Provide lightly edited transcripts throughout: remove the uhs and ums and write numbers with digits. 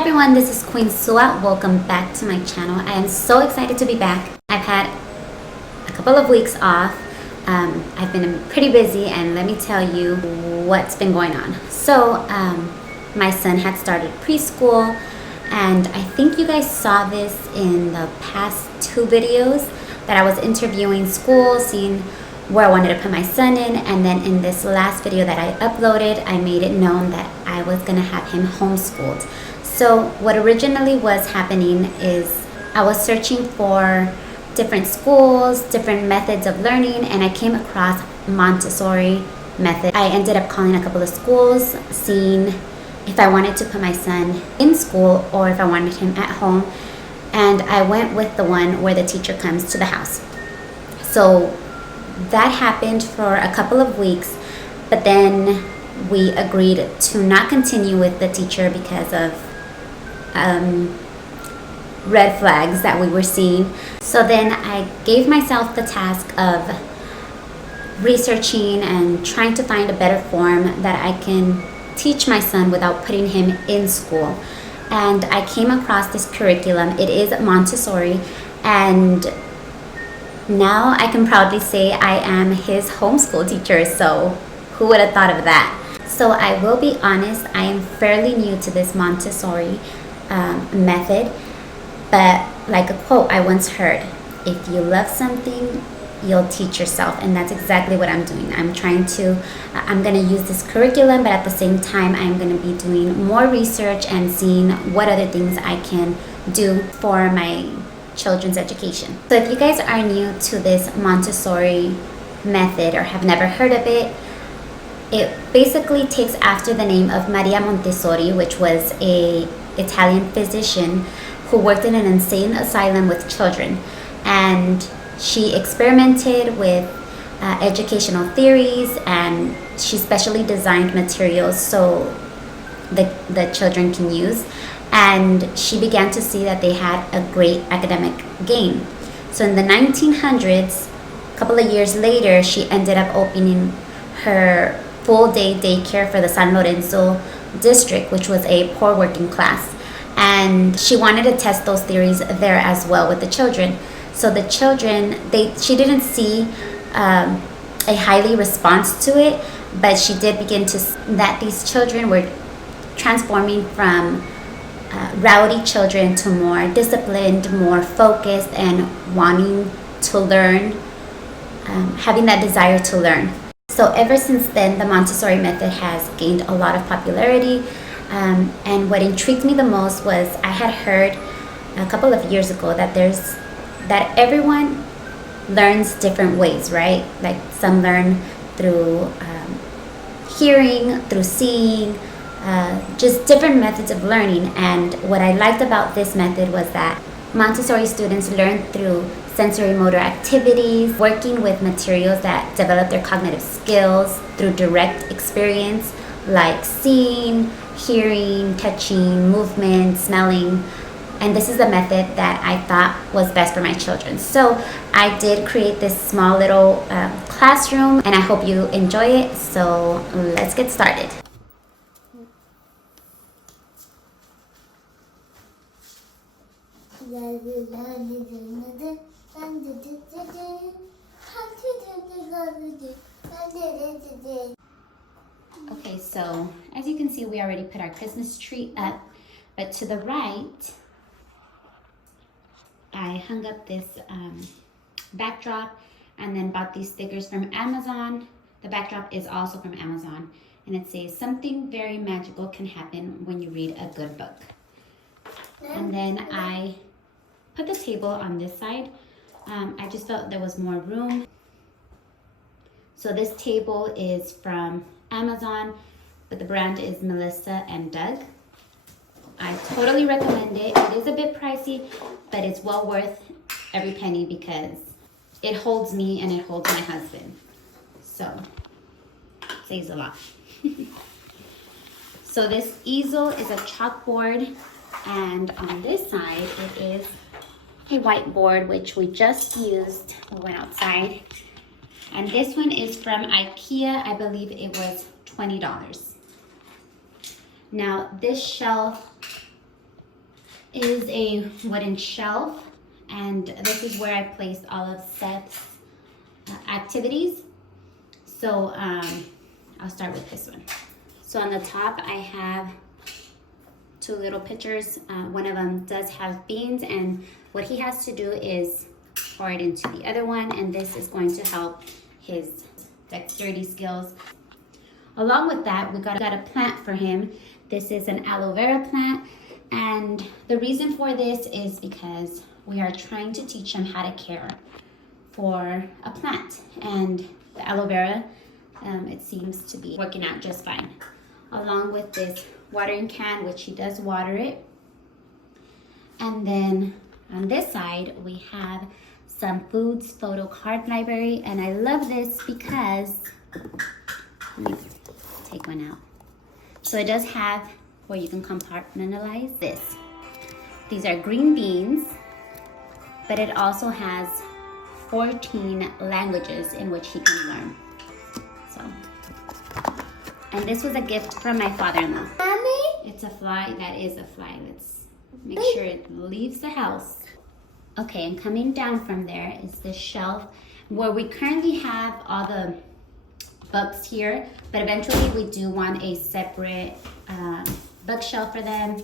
everyone, this is Queen Sua. Welcome back to my channel. I am so excited to be back. I've had a couple of weeks off. I've been pretty busy, and let me tell you what's been going on. So my son had started preschool, and I think you guys saw this in the past 2 videos that I was interviewing schools, seeing where I wanted to put my son in, and then in this last video that I uploaded, I made it known that I was gonna have him homeschooled. So what originally was happening is I was searching for different schools, different methods of learning, and I came across Montessori method. I ended up calling a couple of schools, seeing if I wanted to put my son in school or if I wanted him at home, and I went with the one where the teacher comes to the house. So that happened for a couple of weeks, but then we agreed to not continue with the teacher because of red flags that we were seeing. So then I gave myself the task of researching and trying to find a better form that I can teach my son without putting him in school. And I came across this curriculum. It is Montessori, and now I can proudly say I am his homeschool teacher. So who would have thought of that? So I will be honest, I am fairly new to this Montessori method, but like a quote I once heard, if you love something, you'll teach yourself, and that's exactly what I'm doing. I'm going to use this curriculum, but at the same time I'm going to be doing more research and seeing what other things I can do for my children's education. So if you guys are new to this Montessori method or have never heard of it, it basically takes after the name of Maria Montessori, which was a Italian physician who worked in an insane asylum with children, and she experimented with educational theories, and she specially designed materials so the children can use, and she began to see that they had a great academic gain. So in the 1900s, a couple of years later, she ended up opening her full-day daycare for the San Lorenzo district, which was a poor working class, and she wanted to test those theories there as well with the children. So the children, she didn't see a highly response to it, but she did begin to that these children were transforming from rowdy children to more disciplined, more focused, and wanting to learn, having that desire to learn. So ever since then, the Montessori method has gained a lot of popularity, and what intrigued me the most was I had heard a couple of years ago that everyone learns different ways, right? Like some learn through hearing, through seeing, just different methods of learning. And what I liked about this method was that Montessori students learn through sensory motor activities, working with materials that develop their cognitive skills through direct experience, like seeing, hearing, touching, movement, smelling. And this is the method that I thought was best for my children. So I did create this small little classroom, and I hope you enjoy it. So let's get started. Okay, so as you can see, we already put our Christmas tree up, but to the right, I hung up this backdrop and then bought these stickers from Amazon. The backdrop is also from Amazon, and it says, "Something very magical can happen when you read a good book." And then I put the table on this side. I just felt there was more room. So this table is from Amazon, but the brand is Melissa and Doug. I totally recommend it. It is a bit pricey, but it's well worth every penny because it holds me and it holds my husband. So it saves a lot. So this easel is a chalkboard, and on this side it is a whiteboard, which we just used. We went outside. And this one is from IKEA. I believe it was $20. Now this shelf is a wooden shelf, and this is where I placed all of Seth's activities. So I'll start with this one. So on the top I have two little pitchers. One of them does have beans, and what he has to do is pour it into the other one, and this is going to help his dexterity skills. Along with that, we got a plant for him. This is an aloe vera plant, and the reason for this is because we are trying to teach him how to care for a plant, and the aloe vera, it seems to be working out just fine. Along with this watering can, which he does water it. And then on this side, we have some foods photo card library, and I love this because, let me take one out. So it does have where you can compartmentalize this. These are green beans, but it also has 14 languages in which he can learn. So, and this was a gift from my father-in-law. Mommy? It's a fly. That is a fly. Let's make sure it leaves the house. Okay, and coming down from there is the shelf where we currently have all the books here, but eventually we do want a separate bookshelf for them,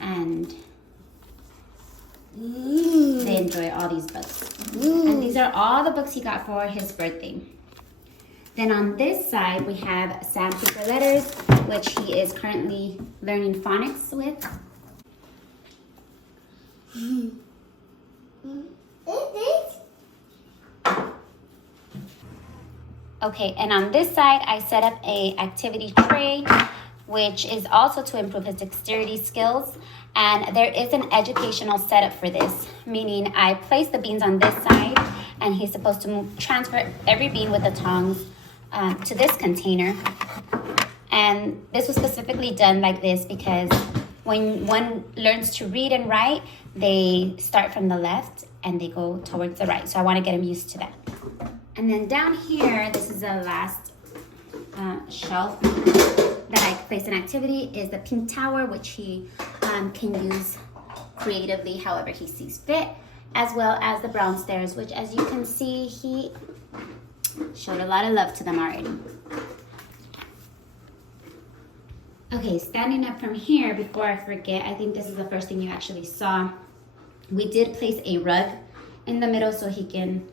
and they enjoy all these books. And these are all the books he got for his birthday. Then on this side, we have sandpaper letters, which he is currently learning phonics with. Okay, and on this side, I set up a activity tray, which is also to improve his dexterity skills. And there is an educational setup for this, meaning I place the beans on this side, and he's supposed to transfer every bean with the tongs to this container. And this was specifically done like this because when one learns to read and write, they start from the left and they go towards the right. So I want to get him used to that. And then down here, this is the last shelf that I placed an activity, is the pink tower, which he can use creatively however he sees fit, as well as the brown stairs, which, as you can see, he showed a lot of love to them already. Okay, standing up from here, before I forget, I think this is the first thing you actually saw. We did place a rug in the middle so he can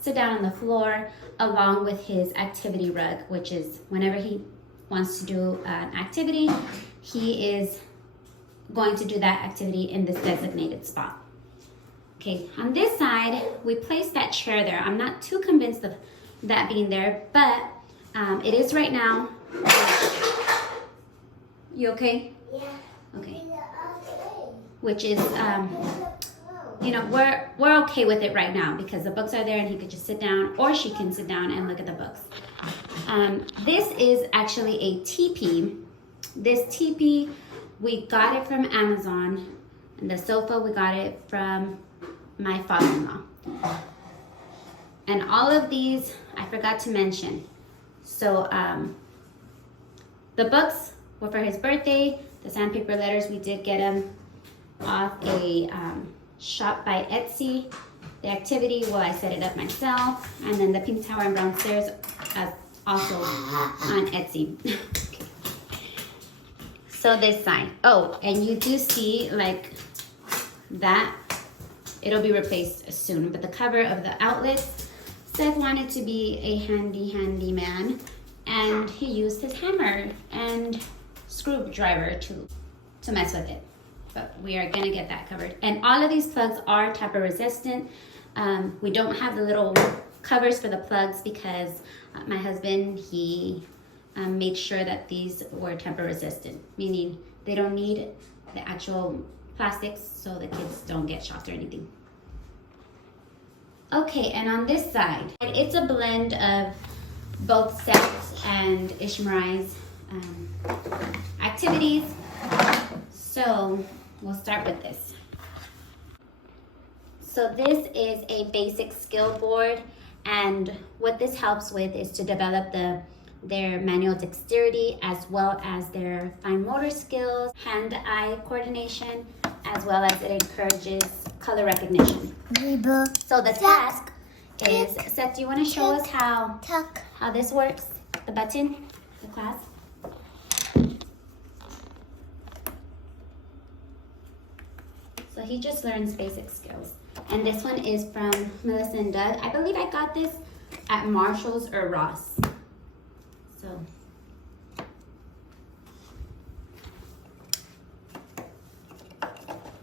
sit down on the floor, along with his activity rug, which is whenever he wants to do an activity, he is going to do that activity in this designated spot. Okay, on this side, we placed that chair there. I'm not too convinced of that being there, but it is right now. You okay? Yeah. Okay. Which is, you know, we're okay with it right now because the books are there and he could just sit down, or she can sit down and look at the books. This is actually a teepee. This teepee, we got it from Amazon, and the sofa, we got it from my father-in-law. And all of these, I forgot to mention. So the books were for his birthday. The sandpaper letters, we did get them off a shop by Etsy. The activity, well, I set it up myself. And then the pink tower and brown stairs, also on Etsy. Okay. So this side. Oh, and you do see like that. It'll be replaced soon. But the cover of the outlets, Seth wanted to be a handy man, and he used his hammer and screwdriver to mess with it. But we are gonna get that covered. And all of these plugs are tamper resistant. We don't have the little covers for the plugs because my husband, he made sure that these were tamper resistant, meaning they don't need the actual plastics so the kids don't get shocked or anything. Okay, and on this side, it's a blend of both Seth and Ishmarai's activities. So we'll start with this. So this is a basic skill board, and what this helps with is to develop their manual dexterity as well as their fine motor skills, hand-eye coordination, as well as it encourages color recognition. So the task is, Seth, do you want to show us how this works? The button, the class? So he just learns basic skills. And this one is from Melissa and Doug. I believe I got this at Marshall's or Ross. So.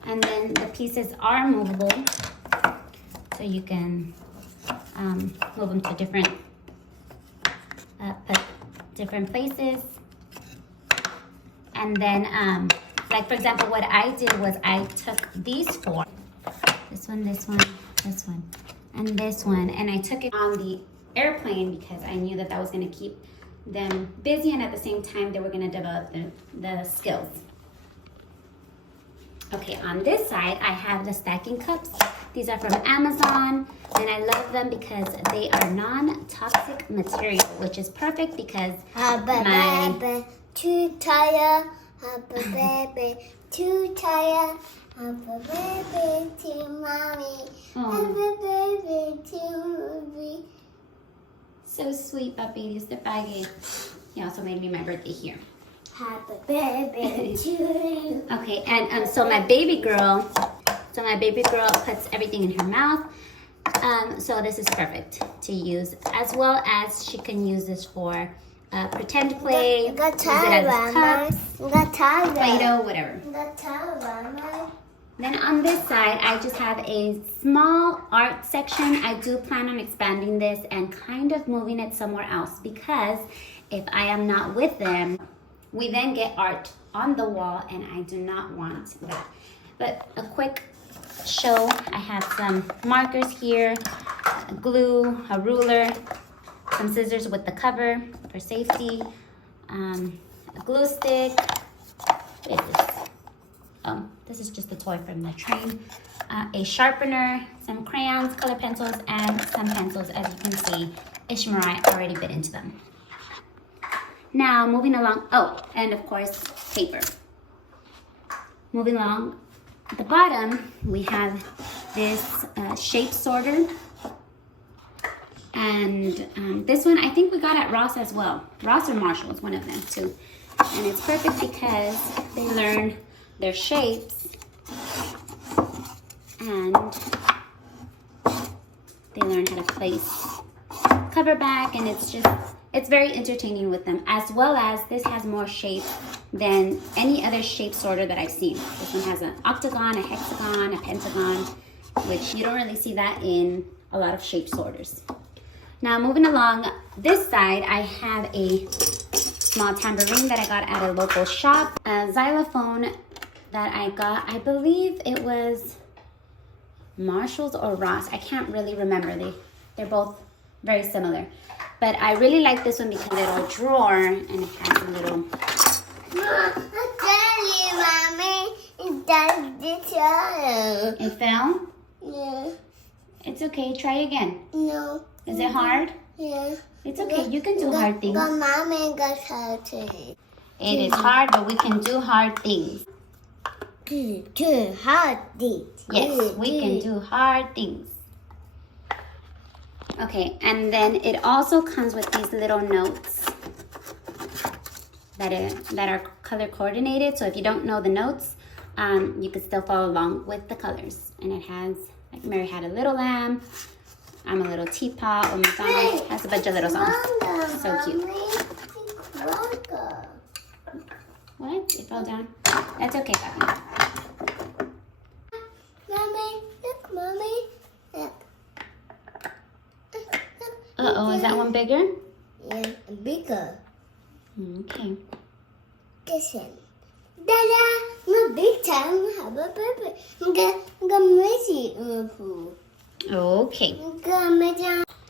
And then the pieces are movable. So you can move them to different places. And then, like for example, what I did was I took these four, this one, this one, this one, and this one, and I took it on the airplane because I knew that was going to keep them busy, and at the same time they were going to develop the skills. Okay, on this side I have the stacking cups. These are from Amazon, and I love them because they are non-toxic material, which is perfect because too tired, baby, too tired, baby, to mommy, baby, to me. So sweet, papi. Dios te pague. He also made me my birthday here. Happy baby to Okay, and so my baby girl puts everything in her mouth. So this is perfect to use, as well as she can use this for pretend play, use it as cups, Play-Doh, whatever. Then on this side, I just have a small art section. I do plan on expanding this and kind of moving it somewhere else because if I am not with them, we then get art on the wall, and I do not want that. But a quick show, I have some markers here, glue, a ruler, some scissors with the cover for safety, a glue stick. What is this? Oh, this is just a toy from the train. A sharpener, some crayons, color pencils, and some pencils. As you can see, Ishmael already bit into them. Now, moving along, oh, and of course, paper. Moving along, at the bottom, we have this shape sorter. And this one, I think we got at Ross as well. Ross or Marshall's, one of them too. And it's perfect because they learn their shapes and they learn how to place cover back, and it's very entertaining with them, as well as this has more shape than any other shape sorter that I've seen. This one has an octagon, a hexagon, a pentagon, which you don't really see that in a lot of shape sorters. Now moving along this side, I have a small tambourine that I got at a local shop, a xylophone that I got, I believe it was Marshall's or Ross. I can't really remember. They're both very similar. But I really like this one because it's a little drawer and it has a little... It fell? Yeah. It's okay. Try again. No. Is it hard? Yeah. It's okay. You can do hard things. Mommy got hard things. It is hard, but we can do hard things. Do hard things. Yes, we can do hard things. Okay, and then it also comes with these little notes that are color coordinated. So if you don't know the notes, you can still follow along with the colors. And it has, like Mary had a little lamb, I'm a little teapot, or McDonald's has a bunch of little songs. So cute. What? It fell down? That's okay, Papi. Mommy, look, Mommy. Look. Uh-oh, is that one bigger? Yeah, bigger. Okay. This one. Dada, my big time. Have a baby. Okay.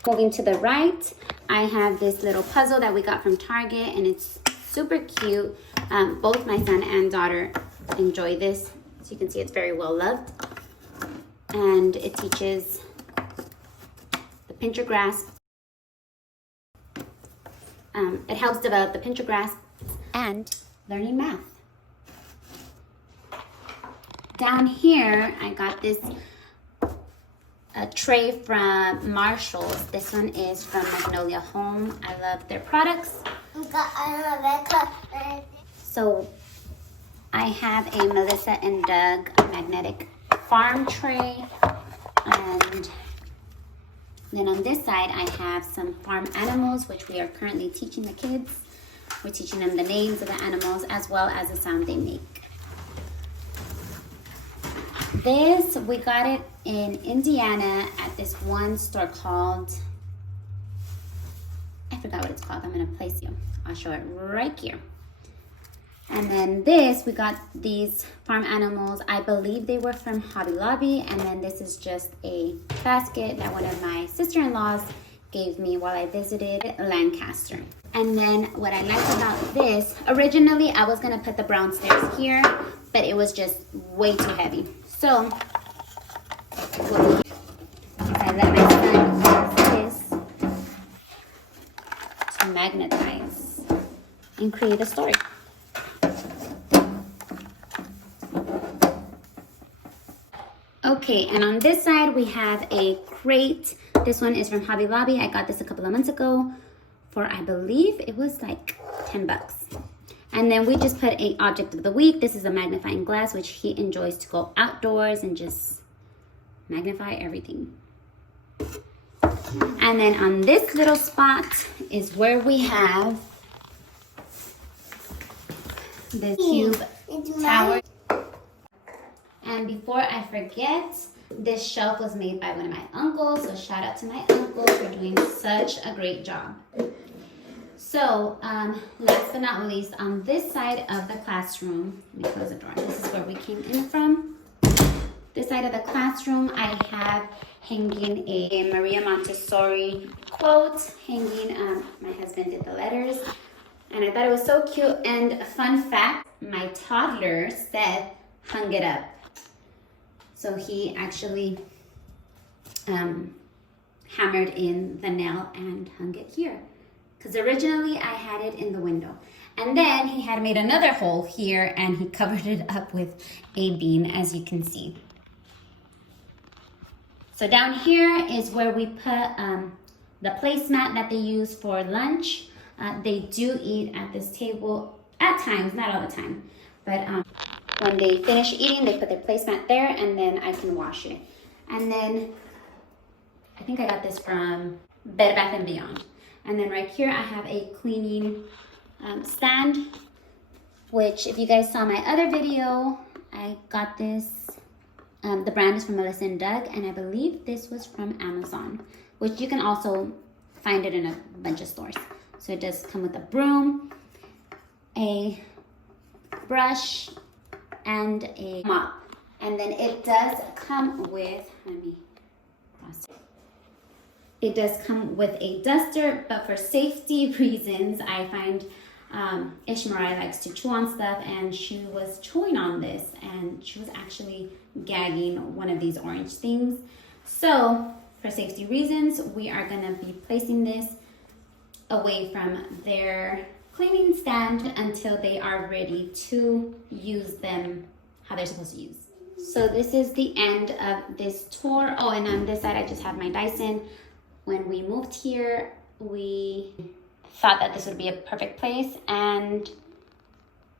Moving to the right, I have this little puzzle that we got from Target, and it's super cute. Both my son and daughter enjoy this. So you can see it's very well loved. And it teaches the pincher grasp. It helps develop the pincher grasp and learning math. Down here, I got this tray from Marshall's. This one is from Magnolia Home. I love their products. So I have a Melissa and Doug magnetic farm tray, and then on this side I have some farm animals, which we are currently teaching the kids. We're teaching them the names of the animals as well as the sound they make. This, we got it in Indiana at this one store called, I forgot what it's called. I'm gonna place you. I'll show it right here. And then this, we got these farm animals. I believe they were from Hobby Lobby. And then this is just a basket that one of my sister-in-laws gave me while I visited Lancaster. And then what I liked about this, originally I was gonna put the brown stairs here, but it was just way too heavy. So I let my son use this to magnetize and create a story. Okay, and on this side we have a crate. This one is from Hobby Lobby. I got this a couple of months ago for, I believe it was like 10 bucks. And then we just put a object of the week. This is a magnifying glass, which he enjoys to go outdoors and just magnify everything. And then on this little spot is where we have the cube tower. And before I forget, this shelf was made by one of my uncles. So shout out to my uncle for doing such a great job. So, last but not least, on this side of the classroom, let me close the door. This is where we came in from. This side of the classroom, I have hanging a Maria Montessori quote, hanging, my husband did the letters, and I thought it was so cute. And a fun fact, my toddler, Seth, hung it up. So he actually hammered in the nail and hung it here. Because originally I had it in the window. And then he had made another hole here and he covered it up with a bean, as you can see. So down here is where we put the placemat that they use for lunch. They do eat at this table at times, not all the time. But when they finish eating, they put their placemat there and then I can wash it. And then I think I got this from Bed Bath & Beyond. And then right here, I have a cleaning stand, which if you guys saw my other video, I got this. The brand is from Melissa and Doug, and I believe this was from Amazon, which you can also find it in a bunch of stores. So it does come with a broom, a brush, and a mop. And then it does come with, let me cross it. It does come with a duster, but for safety reasons, I find Ishmael likes to chew on stuff, and she was chewing on this, and she was actually gagging one of these orange things. So, for safety reasons, we are gonna be placing this away from their cleaning stand until they are ready to use them how they're supposed to use. So this is the end of this tour. Oh, and on this side, I just have my Dyson. When we moved here, we thought that this would be a perfect place, and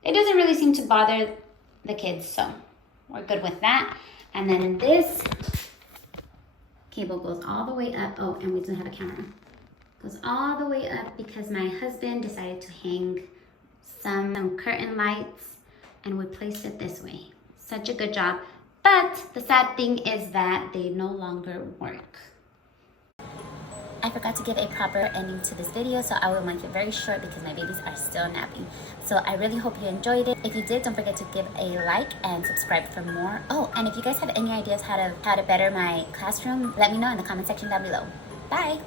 it doesn't really seem to bother the kids, so we're good with that. And then this cable goes all the way up. Oh, and we do have a camera. Goes all the way up because my husband decided to hang some curtain lights, and we placed it this way. Such a good job. But the sad thing is that they no longer work. I forgot to give a proper ending to this video, so I will make it very short because my babies are still napping. So I really hope you enjoyed it. If you did, don't forget to give a like and subscribe for more. Oh, and if you guys have any ideas how to better my classroom, let me know in the comment section down below. Bye!